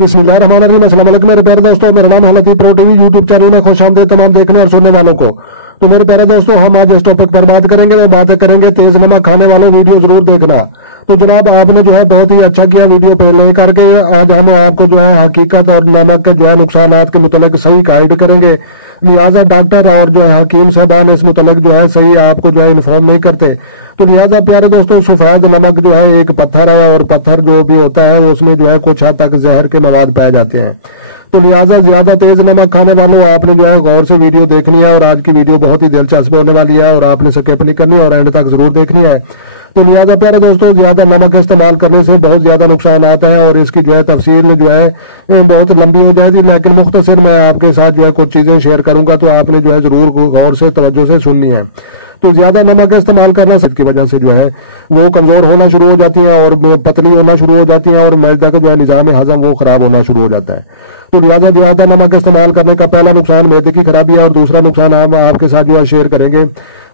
बिस्मिल्लाहिर्रहमानिर्रहीम। अस्सलाम वालेकुम मेरे प्यारे दोस्तों, मेरा नाम है Latif pro TV YouTube channel में खुशामदीद तमाम देखने और सुनने वालों को। तो मेरे प्यारे दोस्तों, हम आज इस टॉपिक पर बात करेंगे और बातें करेंगे तेज नमक खाने वालों, वीडियो जरूर देखना। तो जनाब, आपने जो है बहुत ही अच्छा किया वीडियो पे ले करके। आज हम आपको जो है हकीकत और नमक के जो है नुकसानात के मुतल्लिक सही गाइड करेंगे। लिहाजा डॉक्टर और जो है हकीम साहबान इस मुतल्लिक जो है सही आपको जो है इन्फॉर्म नहीं करते। तो लिहाजा प्यारे दोस्तों, सफेद नमक जो है एक पत्थर है, और पत्थर जो भी होता है उसमें जो है कुछ हद तक जहर के मवाद पाए जाते हैं। तो लिहाजा ज्यादा तेज नमक खाने वालों, आपने जो है गौर से वीडियो देखनी है, और आज की वीडियो बहुत ही दिलचस्प होने वाली है और आपने स्किप नहीं करनी और एंड तक जरूर देखनी है। तो लिहाजा प्यारे दोस्तों, ज्यादा नमक इस्तेमाल करने से बहुत ज्यादा नुकसान आता है और इसकी जो है तफसील जो है बहुत लंबी हो जाएगी, लेकिन मुख्तसर मैं आपके साथ जो है कुछ चीजें शेयर करूंगा, तो आपने जो है जरूर गौर से तवज्जो से सुननी है। तो ज्यादा नमक इस्तेमाल करना की वजह से जो है वो कमजोर होना शुरू हो जाती है और पतली होना शुरू हो जाती है और मैदा का जो है निजाम हजम वो खराब होना शुरू हो जाता है। तो लिहाजा ज्यादा नमक इस्तेमाल करने का पहला नुकसान मैदे की खराबी है, और दूसरा नुकसान हम आपके साथ जो है शेयर करेंगे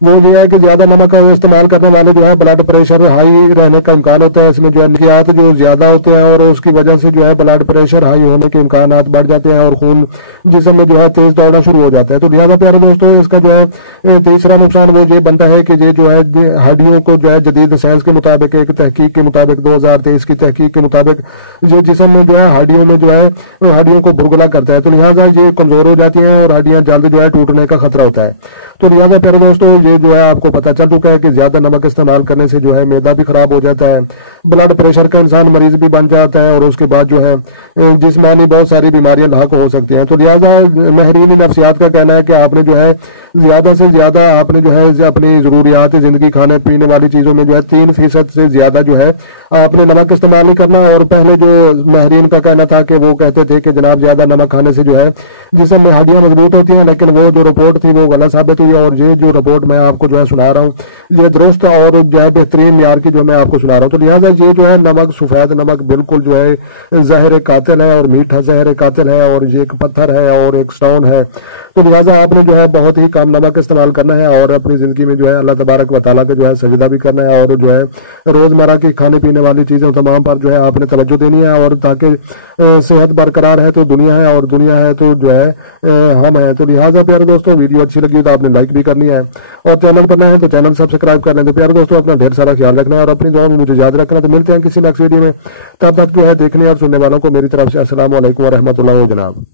वो ये है कि ज्यादा नमक इस्तेमाल करने वाले जो है ब्लड प्रेशर हाई रहने का इम्कान होता है। इसमें जो है निकात जो ज्यादा होते हैं और उसकी वजह से जो है ब्लड प्रेशर हाई होने के इम्कान बढ़ जाते हैं और खून जिस्म में जो है तेज दौड़ना शुरू हो जाता है। तो लिहाजा प्यारे दोस्तों, इसका जो है तीसरा नुकसान वो ये बनता है कि ये जो है हड्डियों को जो है जदीद साइंस के मुताबिक, एक तहकीक के मुताबिक 2023 की तहकीक के मुताबिक ये जिस्म में जो है हड्डियों में जो है हड्डियों को भुरगुला करता है। तो लिहाजा ये कमजोर हो जाती हैं और हड्डियां जल्द जो है टूटने का खतरा होता है। तो लिहाजा प्यारे दोस्तों, ये जो है आपको पता चल चुका है कि ज्यादा नमक इस्तेमाल करने से जो है मैदा भी खराब हो जाता है, ब्लड प्रेशर का इंसान मरीज भी बन जाता है और उसके बाद जो है जिस्मानी बहुत सारी बीमारियां लाक हो सकती हैं। तो लिहाजा माहिरीन नफ्सियात का कहना है कि आपने जो है ज्यादा से ज्यादा आपने जो है अपनी जरूरियात जिंदगी खाने पीने वाली चीजों में जो है 3% से ज्यादा जो है आपने नमक इस्तेमाल नहीं करना। और पहले जो माहिरीन का कहना था कि वो कहते थे कि जनाब ज्यादा नमक खाने से जो है जिस्म में हड्डियां मजबूत होती हैं, लेकिन वो जो रिपोर्ट थी वो गलत साबित हुई और ये जो रिपोर्ट मैं आपको जो है सुना रहा हूँ ये दुरुस्त और जो है बेहतरीन मियार की जो मैं आपको सुना रहा हूँ। तो लिहाजा ये जो है नमक, सफेद नमक बिल्कुल जो है जहर कातिल है और मीठा जहर कातिल है और ये एक पत्थर है और एक स्टोन है। तो लिहाजा आपने जो है बहुत ही कम नमक इस्तेमाल करना है और अपनी जिंदगी में जो है अल्लाह तबारक व तआला का जो है सजदा भी करना है और जो है रोजमर्रा की खाने पीने वाली चीजें तमाम पर जो है आपने तवज्जो देनी है। और ताकि सेहत बरकरार है तो दुनिया है और दुनिया है तो जो है हम है। तो लिहाजा प्यारे दोस्तों, वीडियो अच्छी लगी तो आपने लाइक भी करनी है और चैनल पर नए हैं तो चैनल सब्सक्राइब कर लें। तो प्यारे दोस्तों, अपना ढेर सारा ख्याल रखना है और अपनी दुआ में मुझे याद रखना। तो मिलते हैं किसी नेक्स्ट वीडियो में, तब तक जो है देखने और सुनने वालों को मेरी तरफ से अस्सलाम वालेकुम व रहमतुल्लाह जनाब।